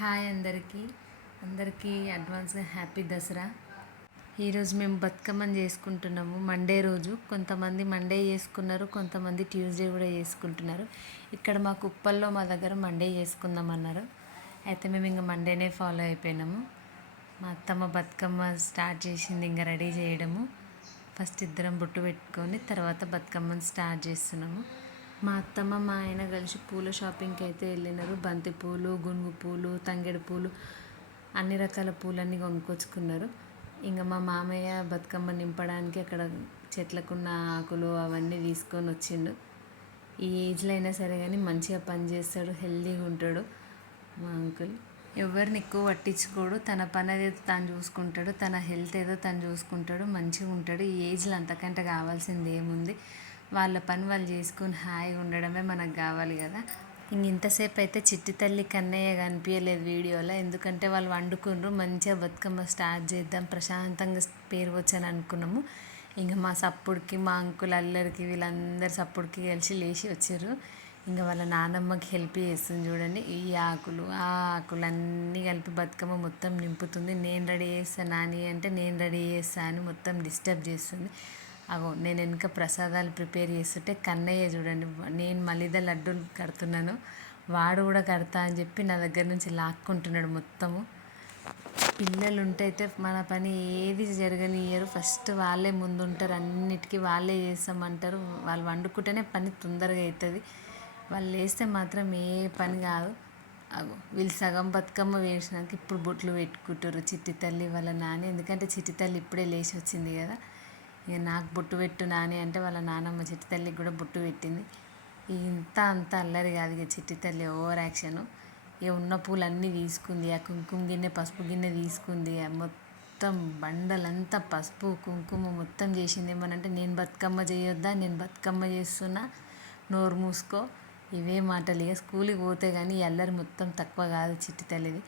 Hi అందరికీ అడ్వాన్స్గా happy Dasara. ఈరోజు మేము బతుకమ్మని చేసుకుంటున్నాము. మండే రోజు కొంతమంది మండే చేసుకున్నారు, కొంతమంది ట్యూస్డే కూడా చేసుకుంటున్నారు. ఇక్కడ మా కుప్పల్లో మా దగ్గర మండే చేసుకుందాం అన్నారు. అయితే మేము ఇంకా మండేనే ఫాలో అయిపోయినాము. మా అత్తమ్మ బతుకమ్మ స్టార్ట్ చేసింది ఇంకా రెడీ చేయడము. ఫస్ట్ ఇద్దరం బొట్టు పెట్టుకొని తర్వాత బతుకమ్మని స్టార్ట్ చేస్తున్నాము. మా అత్తమ్మ మా ఆయన కలిసి పూల షాపింగ్కి అయితే వెళ్ళినారు. బంతి పూలు, గునుగు పూలు, తంగేడు పూలు, అన్ని రకాల పూలన్నీ కొనుక్కొచ్చుకున్నారు. ఇంకా మా మామయ్య బతుకమ్మ నింపడానికి అక్కడ చెట్లకున్న ఆకులు అవన్నీ తీసుకొని వచ్చిండు. ఈ ఏజ్లో అయినా సరే కానీ మంచిగా పని చేస్తాడు, హెల్తీగా ఉంటాడు మా అంకుల్. ఎవరిని ఎక్కువ పట్టించుకోడు, తన పని ఏదో తను చూసుకుంటాడు, తన హెల్త్ ఏదో తను చూసుకుంటాడు, మంచిగా ఉంటాడు. ఈ ఏజ్లో అంతకంటే కావాల్సింది ఏముంది? వాళ్ళ పని వాళ్ళు చేసుకొని హాయిగా ఉండడమే మనకు కావాలి కదా. ఇంతసేపు అయితే చిట్టి తల్లి కన్నయ్య కనిపించలేదు వీడియోలో, ఎందుకంటే వాళ్ళు వండుకున్నారు. మంచిగా బతుకమ్మ స్టార్ట్ చేద్దాం, ప్రశాంతంగా పేరు వచ్చని అనుకున్నాము. ఇంకా మా సప్పుడికి, మా అంకుల్ అల్లరికి, వీళ్ళందరూ సప్పుడికి కలిసి లేచి వచ్చారు. ఇంకా వాళ్ళ నానమ్మకి హెల్ప్ చేస్తుంది చూడండి. ఈ ఆకులు ఆ ఆకులు అన్నీ కలిపి బతుకమ్మ మొత్తం నింపుతుంది. నేను రెడీ చేస్తాను నాని అంటే నేను రెడీ చేస్తాను అని మొత్తం డిస్టర్బ్ చేస్తుంది. అగో నేను వెనుక ప్రసాదాలు ప్రిపేర్ చేస్తుంటే కన్నయ్య చూడండి, నేను మలిదా లడ్డూలు కడుతున్నాను, వాడు కూడా కడతా అని చెప్పి నా దగ్గర నుంచి లాక్కుంటున్నాడు మొత్తము. పిల్లలు ఉంటే అయితే మన పని ఏది జరగనియ్యరు. ఫస్ట్ వాళ్ళే ముందుంటారు, అన్నిటికీ వాళ్ళే చేస్తామంటారు. వాళ్ళు వండుకుంటేనే పని తొందరగా అవుతుంది. వాళ్ళు వేస్తే మాత్రం ఏ పని కాదు. అగో వీళ్ళు సగం బతుకమ్మ వేసినాక ఇప్పుడు బొట్లు పెట్టుకుంటారు చిట్టి తల్లి వాళ్ళ నాని. ఎందుకంటే చిట్టి తల్లి ఇప్పుడే లేచి వచ్చింది కదా. ఇక నాకు బొట్టు పెట్టు నాని అంటే వాళ్ళ నానమ్మ చిట్టి తల్లికి కూడా బొట్టు పెట్టింది. అంత అల్లరి కాదు ఇక చిట్టి తల్లి ఓవర్ యాక్షను. ఇక ఉన్న పూలన్నీ తీసుకుంది, ఆ కుంకుమ గిన్నె పసుపు గిన్నె తీసుకుంది, మొత్తం బండలంతా పసుపు కుంకుమ మొత్తం చేసింది. ఏమనంటే నేను బతుకమ్మ చేయొద్దా, నేను బతుకమ్మ చేస్తున్నా, నోరు మూసుకో, ఇవే మాటలు. ఇక స్కూల్కి పోతే కానీ ఈ అల్లరి మొత్తం తక్కువ కాదు చిట్టి తల్లిది.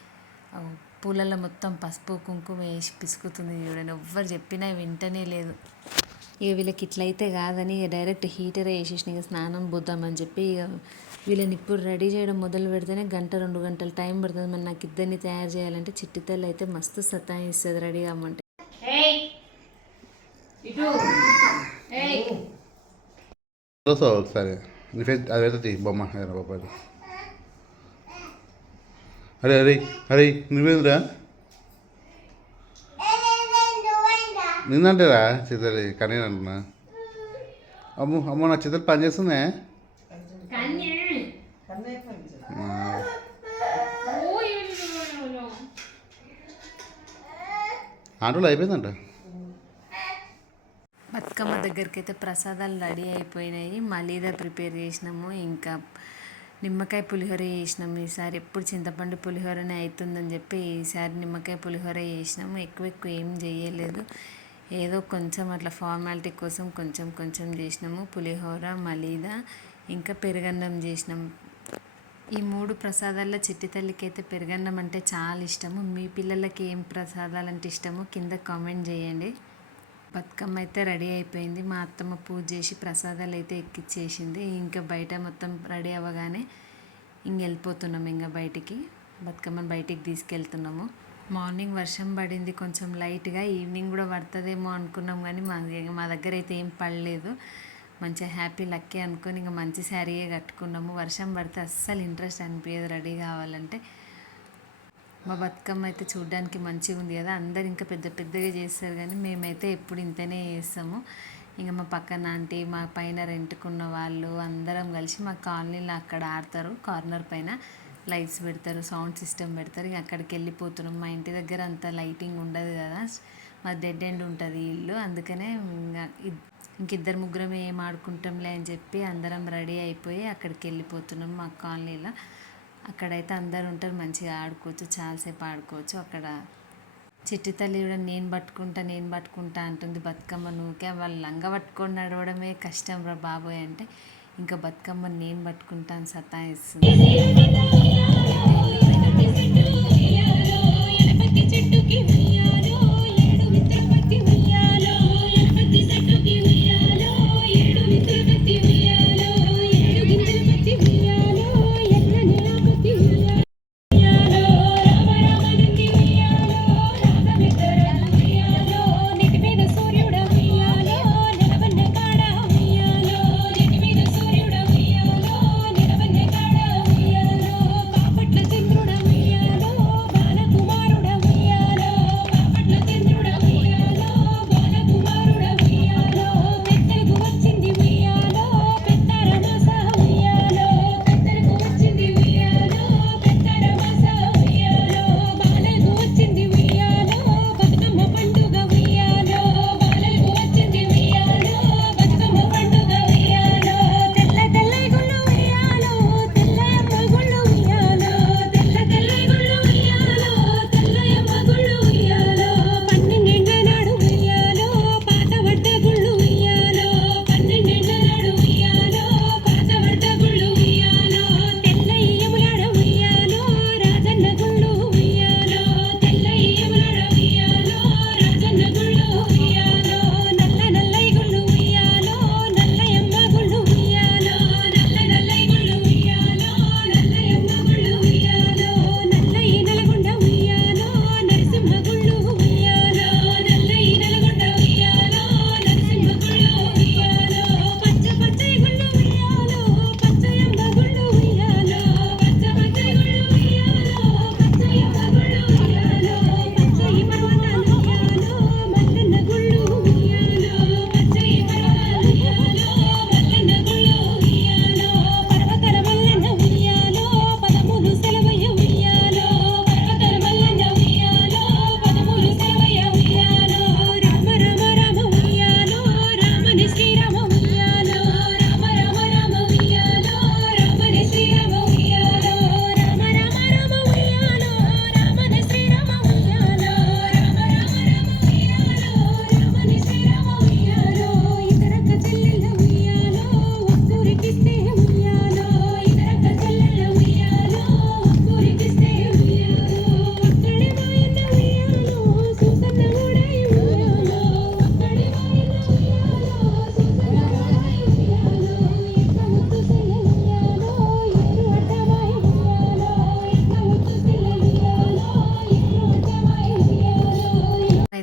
పూలలో మొత్తం పసుపు కుంకుమ వేసి పిసుకుతుంది చూడండి. ఎవ్వరు చెప్పినా వింటనే లేదు. ఇక వీళ్ళకి ఇట్లయితే కాదని ఇక డైరెక్ట్ హీటరే వేసేసిన. ఇక స్నానం పోద్దామని చెప్పి ఇక వీళ్ళని ఇప్పుడు రెడీ చేయడం మొదలు పెడితేనే 1-2 గంటలు టైం పడుతుంది. మరి నాకు ఇద్దరిని తయారు చేయాలంటే చిట్టి తల్లి అయితే మస్తు సతాయిస్తుంది రెడీ కామంటే. ఒకసారి అది పెడుతుంది బొమ్మ బాబా. అరే అరే అరే నువ్వేంద్రా నిన్నంటేరా చిత్తలి కానీ అంటున్నా. అమ్మో నా చిత్తలు పని చేస్తుందే. ఆటోలో అయిపోయిందంట. బతుకమ్మ దగ్గరికి అయితే ప్రసాదాలు రెడీ అయిపోయినాయి. మలీదా ప్రిపేర్ చేసినాము, ఇంకా నిమ్మకాయ పులిహోర చేసినాము. ఈసారి ఎప్పుడు చింతపండు పులిహోరనే అవుతుందని చెప్పి ఈసారి నిమ్మకాయ పులిహోర చేసినాము. ఎక్కువ ఏం చేయలేదు, ఏదో కొంచెం అట్లా ఫార్మాలిటీ కోసం కొంచెం చేసినాము. పులిహోర, మలీదా, ఇంకా పెరుగన్నం చేసినాము. ఈ 3 ప్రసాదాల్లో చిట్టి తల్లికి అయితే పెరుగన్నం అంటే చాలా ఇష్టము. మీ పిల్లలకి ఏం ప్రసాదాలు అంటే ఇష్టమో కింద కామెంట్ చేయండి. బతుకమ్మ అయితే రెడీ అయిపోయింది. మా అత్తమ్మ పూజ చేసి ప్రసాదాలు అయితే ఎక్కిచ్చేసింది. ఇంకా బయట మొత్తం రెడీ అవ్వగానే వెళ్ళిపోతున్నాము. ఇంకా బయటికి బతుకమ్మని బయటికి తీసుకెళ్తున్నాము. మార్నింగ్ వర్షం పడింది కొంచెం లైట్గా, ఈవినింగ్ కూడా పడుతుందేమో అనుకున్నాం కానీ మా దగ్గర అయితే ఏం పడలేదు. మంచిగా హ్యాపీ లక్కీ అనుకొని ఇంకా మంచి శారీయే కట్టుకున్నాము. వర్షం పడితే అస్సలు ఇంట్రెస్ట్ అనిపించదు రెడీ కావాలంటే. మా బతుకమ్మ అయితే చూడడానికి మంచిగా ఉంది కదా. అందరు ఇంకా పెద్దగా చేస్తారు కానీ మేమైతే ఎప్పుడు ఇంతనే చేస్తాము. ఇంకా మా పక్కన ఆంటీ, మా పైన రెంట్కున్న వాళ్ళు అందరం కలిసి మా కాలనీలో అక్కడ ఆడతారు. కార్నర్ పైన లైట్స్ పెడతారు, సౌండ్ సిస్టమ్ పెడతారు. ఇంక అక్కడికి వెళ్ళిపోతున్నాం. మా ఇంటి దగ్గర అంత లైటింగ్ ఉండదు కదా, మా డెడ్ ఎండ్ ఉంటుంది ఇల్లు. అందుకనే ఇంకిద్దరు ముగ్గురం ఏం ఆడుకుంటాంలే అని చెప్పి అందరం రెడీ అయిపోయి అక్కడికి వెళ్ళిపోతున్నాం. మా కాలనీలో అక్కడైతే అందరు ఉంటారు, మంచిగా ఆడుకోవచ్చు, చాలాసేపు ఆడుకోవచ్చు. అక్కడ చిట్టి తల్లి కూడా నేను పట్టుకుంటా అంటుంది బతుకమ్మ. నూకే వాళ్ళు లంగా పట్టుకొని నడవడమే కష్టం రా బాబోయ్ అంటే ఇంకా బతుకమ్మ నేను పట్టుకుంటాను సతాయిస్తుంది.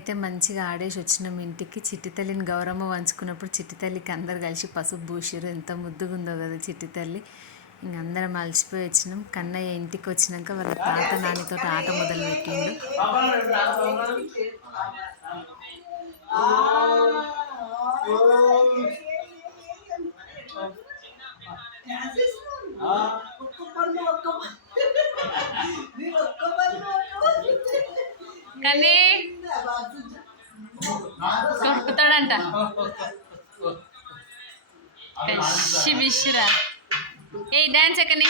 అయితే మంచిగా ఆడేసి వచ్చినాం ఇంటికి. చిట్టి తల్లిని గౌరమ్మ వంచుకున్నప్పుడు చిట్టి తల్లికి అందరు కలిసి పసుపు పూసిరు. ఎంత ముద్దుగా ఉందో కదా చిట్టి తల్లి. ఇంక అందరం అలసిపోయి వచ్చినాం. కన్నయ్య ఇంటికి వచ్చినాక వాళ్ళ తాత నానితో ఆట మొదలు పెట్టిండు. కానీ కొరుకుతాడంట కషి బిషిరా. ఏ డాన్స్ ఎక్కని